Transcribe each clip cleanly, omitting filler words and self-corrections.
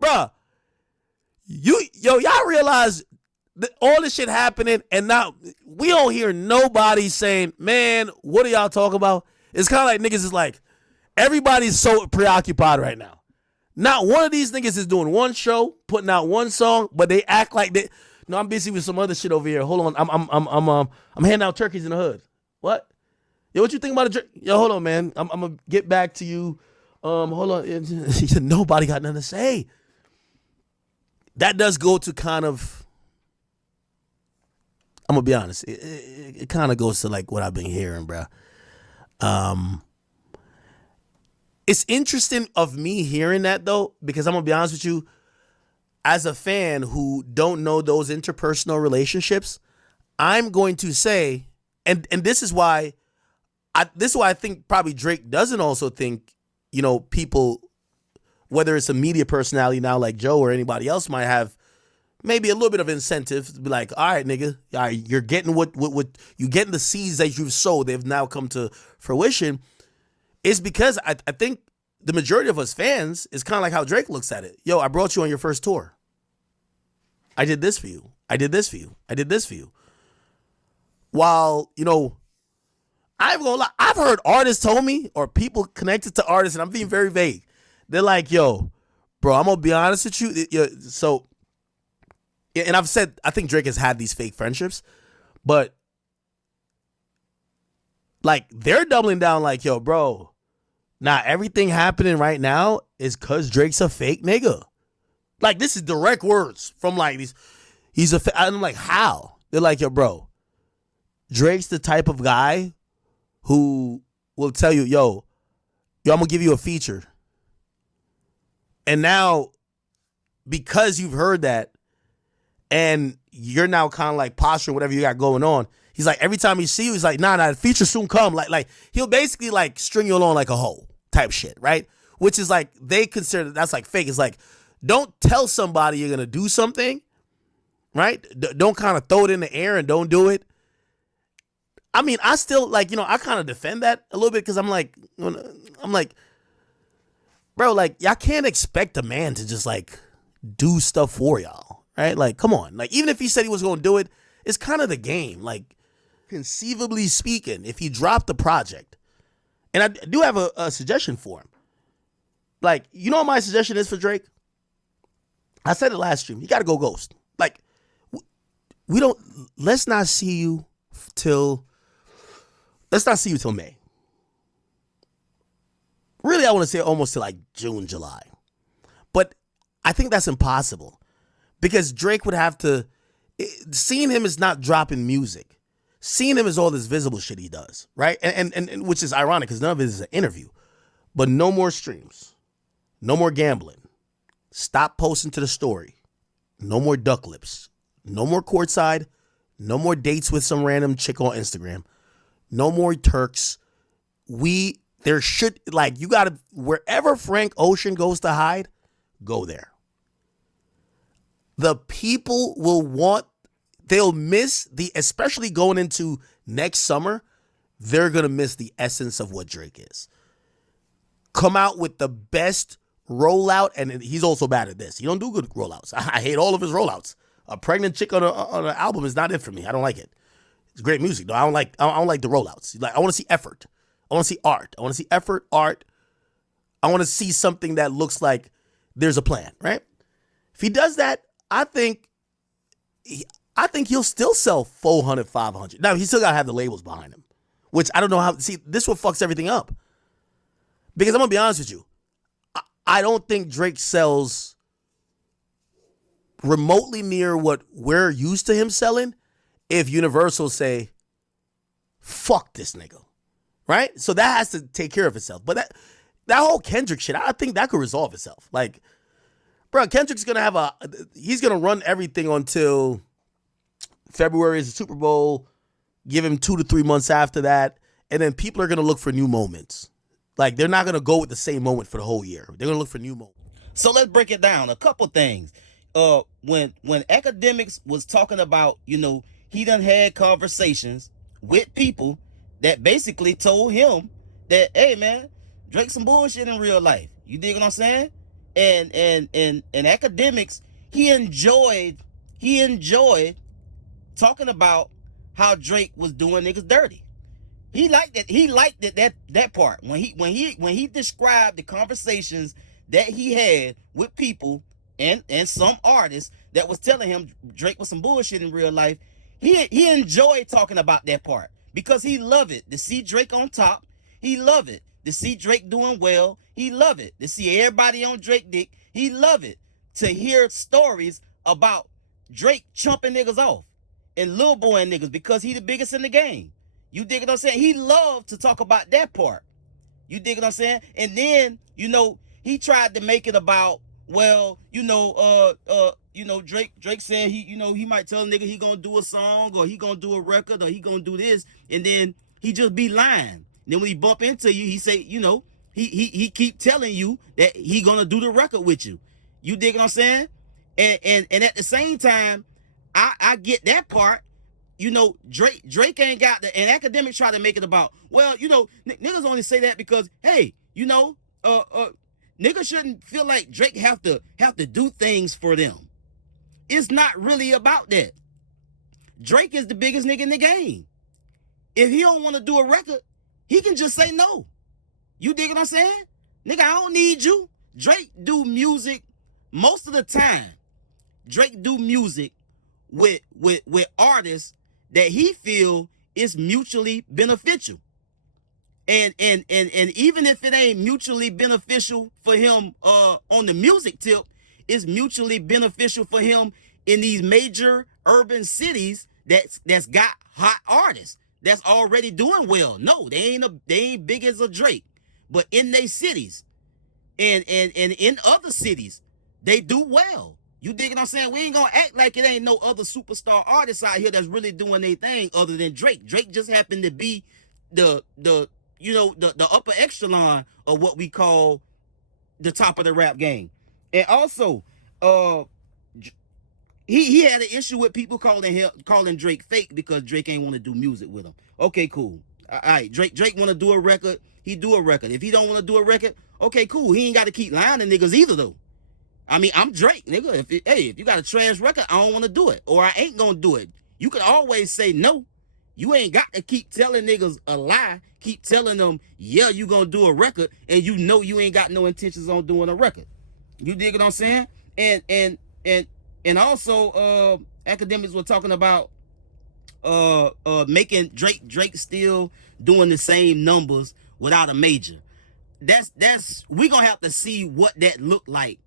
Bruh, y'all realize that all this shit happening and now we don't hear nobody saying, man, what are y'all talking about? It's kind of like niggas is like, everybody's so preoccupied right now. Not one of these niggas is doing one show, putting out one song, but they act like they. No, I'm busy with some other shit over here. Hold on, I'm handing out turkeys in the hood. What? Yo, what you think about it? Yo, hold on, man. I'm gonna get back to you. Hold on. Nobody got nothing to say. That does go to kind of. I'm gonna be honest. It kind of goes to like what I've been hearing, bro. It's interesting of me hearing that though, because I'm gonna be honest with you, as a fan who don't know those interpersonal relationships, I'm going to say, and this is why I think probably Drake doesn't also think, people, whether it's a media personality now like Joe or anybody else might have maybe a little bit of incentive to be like, all right, nigga, all right, you're getting what you getting the seeds that you've sowed. They've now come to fruition. It's because I think the majority of us fans is kind of like how Drake looks at it. Yo, I brought you on your first tour. I did this for you. I did this for you. I did this for you. While, I'm gonna lie, I've heard artists told me or people connected to artists, and I'm being very vague. They're like, yo, bro, I'm gonna be honest with you. So, and I've said, I think Drake has had these fake friendships, but like they're doubling down like, yo, bro, everything happening right now is because Drake's a fake nigga. Like, this is direct words from like these. I'm like, how? They're like, yo, bro, Drake's the type of guy who will tell you, yo, I'm gonna give you a feature. And now, because you've heard that, and you're now kind of like posturing whatever you got going on, he's like, every time he see you, he's like, nah, the feature soon come. Like he'll basically like string you along like a hoe type shit, right? Which is like, they consider that's like fake. It's like, don't tell somebody you're gonna do something, right? Don't kind of throw it in the air and don't do it. I mean, I still like, I kind of defend that a little bit because I'm like, bro, like y'all can't expect a man to just like do stuff for y'all, right? Like, come on. Like, even if he said he was going to do it, it's kind of the game. Like, conceivably speaking, if he dropped the project, and I do have a suggestion for him. Like, you know what my suggestion is for Drake? I said it last stream. You got to go ghost. Like, let's not see you till May. Really, I want to say almost to like June, July. But I think that's impossible because Drake would have to, seeing him is not dropping music. Seeing him is all this visible shit he does, right? And which is ironic because none of it is an interview. But no more streams. No more gambling. Stop posting to the story. No more duck lips. No more courtside. No more dates with some random chick on Instagram. No more Turks. There should, like, you gotta, wherever Frank Ocean goes to hide, go there. The people they'll miss especially going into next summer, they're gonna miss the essence of what Drake is. Come out with the best rollout, and he's also bad at this. He don't do good rollouts. I hate all of his rollouts. A pregnant chick on an album is not it for me. I don't like it. It's great music, though. I don't like the rollouts. Like, I want to see effort. I want to see art. I want to see effort, art. I want to see something that looks like there's a plan, right? If he does that, I think he'll still sell 400, 500. Now, he still got to have the labels behind him, which I don't know how. See, this what fucks everything up. Because I'm going to be honest with you. I don't think Drake sells remotely near what we're used to him selling if Universal say, fuck this nigga. Right? So that has to take care of itself. But that whole Kendrick shit, I think that could resolve itself. Like, bro, Kendrick's going to he's going to run everything until February is the Super Bowl, give him 2 to 3 months after that, and then people are going to look for new moments. Like, they're not going to go with the same moment for the whole year. They're going to look for new moments. So let's break it down. A couple things. When Akademiks was talking about, he done had conversations with people that basically told him that, hey, man, Drake's some bullshit in real life. You dig what I'm saying? and Akademiks, he enjoyed talking about how Drake was doing niggas dirty. He liked it. He liked it, that part when he described the conversations that he had with people and some artists that was telling him Drake was some bullshit in real life. He enjoyed talking about that part because he loved it to see Drake on top. He loved it to see Drake doing well. He loved it to see everybody on Drake dick. He loved it to hear stories about Drake chumping niggas off and Lil Boy and niggas because he the biggest in the game. You dig what I'm saying? He loved to talk about that part. You dig what I'm saying? And then, he tried to make it about, well, Drake said he might tell a nigga he gonna do a song or he gonna do a record or he gonna do this, and then he just be lying. And then when he bump into you, he say, he keep telling you that he gonna do the record with you. You dig what I'm saying? And at the same time, I get that part. Drake ain't got the, and Akademiks try to make it about, well, niggas only say that because, hey, niggas shouldn't feel like Drake have to do things for them. It's not really about that. Drake is the biggest nigga in the game. If he don't want to do a record, he can just say no. You dig what I'm saying? Nigga, I don't need you. Drake do music most of the time. Drake do music with artists that he feel is mutually beneficial. And even if it ain't mutually beneficial for him on the music tip, it's mutually beneficial for him in these major urban cities that's got hot artists that's already doing well. No, they ain't big as a Drake, but in their cities and in other cities, they do well. You dig what I'm saying? We ain't gonna act like it ain't no other superstar artists out here that's really doing their thing other than Drake. Drake just happened to be the upper echelon of what we call the top of the rap game. And also, he had an issue with people calling Drake fake because Drake ain't want to do music with him. Okay, cool. All right, Drake want to do a record, he do a record. If he don't want to do a record, okay, cool. He ain't got to keep lying to niggas either though. I mean, I'm Drake, nigga. If you got a trash record, I don't want to do it, or I ain't gonna do it. You can always say no. You ain't got to keep telling niggas a lie. Keep telling them, yeah, you gonna do a record, and you ain't got no intentions on doing a record. You dig what I'm saying? And also, Akademiks were talking about making Drake still doing the same numbers without a major. That's we gonna have to see what that looked like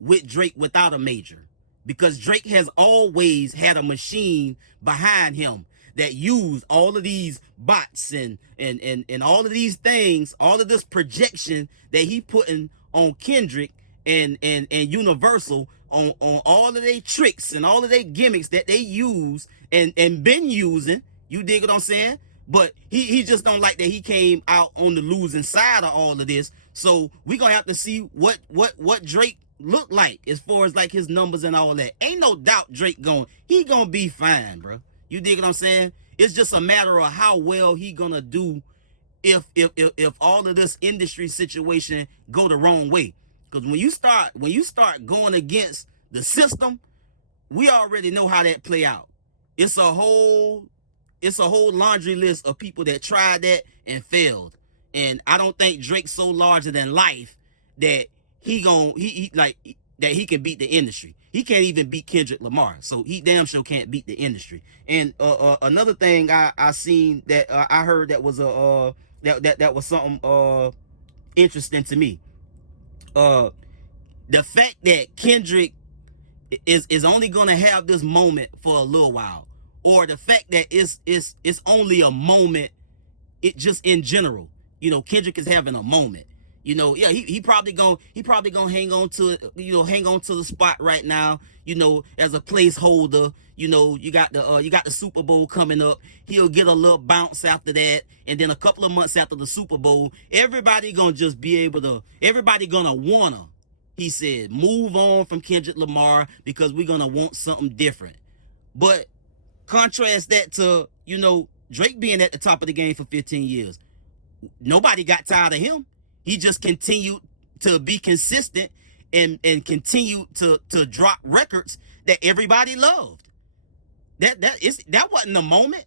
with Drake without a major, because Drake has always had a machine behind him that used all of these bots and all of these things, all of this projection that he putting on Kendrick and Universal on all of their tricks and all of their gimmicks that they use and been using. You dig what I'm saying? But he just don't like that he came out on the losing side of all of this. So we gonna have to see what Drake look like as far as like his numbers and all that. Ain't no doubt Drake he gonna be fine, bro. You dig what I'm saying? It's just a matter of how well he gonna do if all of this industry situation go the wrong way. Because when you start going against the system, we already know how that play out. It's a whole laundry list of people that tried that and failed. And I don't think Drake's so larger than life that he can beat the industry. He can't even beat Kendrick Lamar, so he damn sure can't beat the industry. And another thing I seen that I heard that was that was something interesting to me. The fact that Kendrick is only gonna have this moment for a little while, or the fact that it's only a moment, it just in general. Kendrick is having a moment. Yeah, he probably gonna hang on to the spot right now, as a placeholder. You got the Super Bowl coming up. He'll get a little bounce after that, and then a couple of months after the Super Bowl, everybody gonna wanna, he said, move on from Kendrick Lamar because we're gonna want something different. But contrast that to, Drake being at the top of the game for 15 years. Nobody got tired of him. He just continued to be consistent and continue to drop records that everybody loved. That wasn't a moment.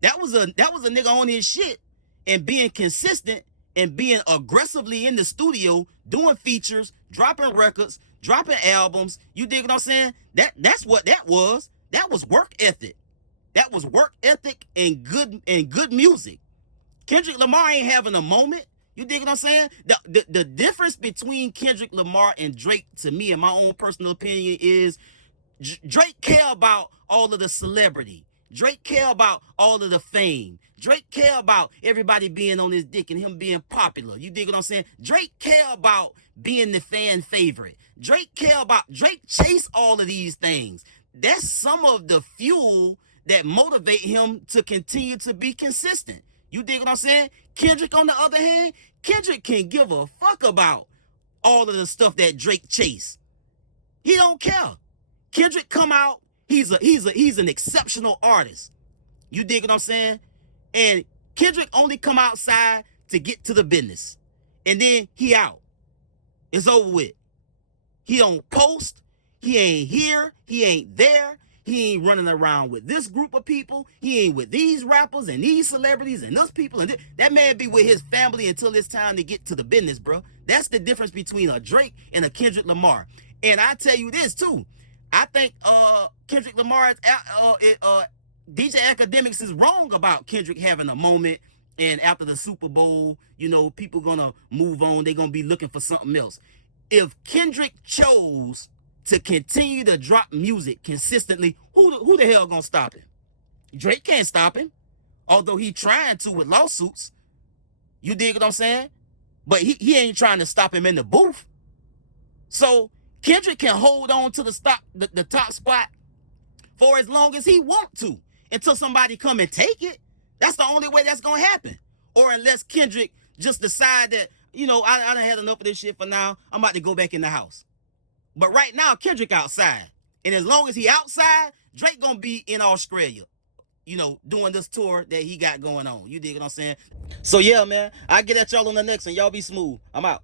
That was a nigga on his shit and being consistent and being aggressively in the studio, doing features, dropping records, dropping albums. You dig what I'm saying? That's what that was. That was work ethic. That was work ethic and good music. Kendrick Lamar ain't having a moment. You dig what I'm saying? The difference between Kendrick Lamar and Drake, to me, in my own personal opinion, is Drake care about all of the celebrity. Drake care about all of the fame. Drake care about everybody being on his dick and him being popular. You dig what I'm saying? Drake care about being the fan favorite. Drake chase all of these things. That's some of the fuel that motivate him to continue to be consistent. You dig what I'm saying? Kendrick, on the other hand, Kendrick can give a fuck about all of the stuff that Drake chase. He don't care. Kendrick come out, he's an exceptional artist. You dig what I'm saying? And Kendrick only come outside to get to the business. And then he out. It's over with. He don't post. He ain't here. He ain't there. He ain't running around with this group of people. He ain't with these rappers and these celebrities and those people. And that man be with his family until it's time to get to the business, bro. That's the difference between a Drake and a Kendrick Lamar. And I tell you this too. I think Kendrick Lamar's DJ Akademiks is wrong about Kendrick having a moment, and after the Super Bowl, you know, people gonna move on. They're gonna be looking for something else. If Kendrick chose to continue to drop music consistently, who the hell gonna stop him? Drake can't stop him, although he trying to with lawsuits. You dig what I'm saying? But he ain't trying to stop him in the booth. So Kendrick can hold on to the top spot for as long as he want to, until somebody come and take it. That's the only way that's gonna happen. Or unless Kendrick just decide that, you know, I done had enough of this shit for now. I'm about to go back in the house. But right now, Kendrick outside. And as long as he outside, Drake gonna be in Australia, you know, doing this tour that he got going on. You dig what I'm saying? So yeah, man, I get at y'all on the next one. Y'all be smooth. I'm out.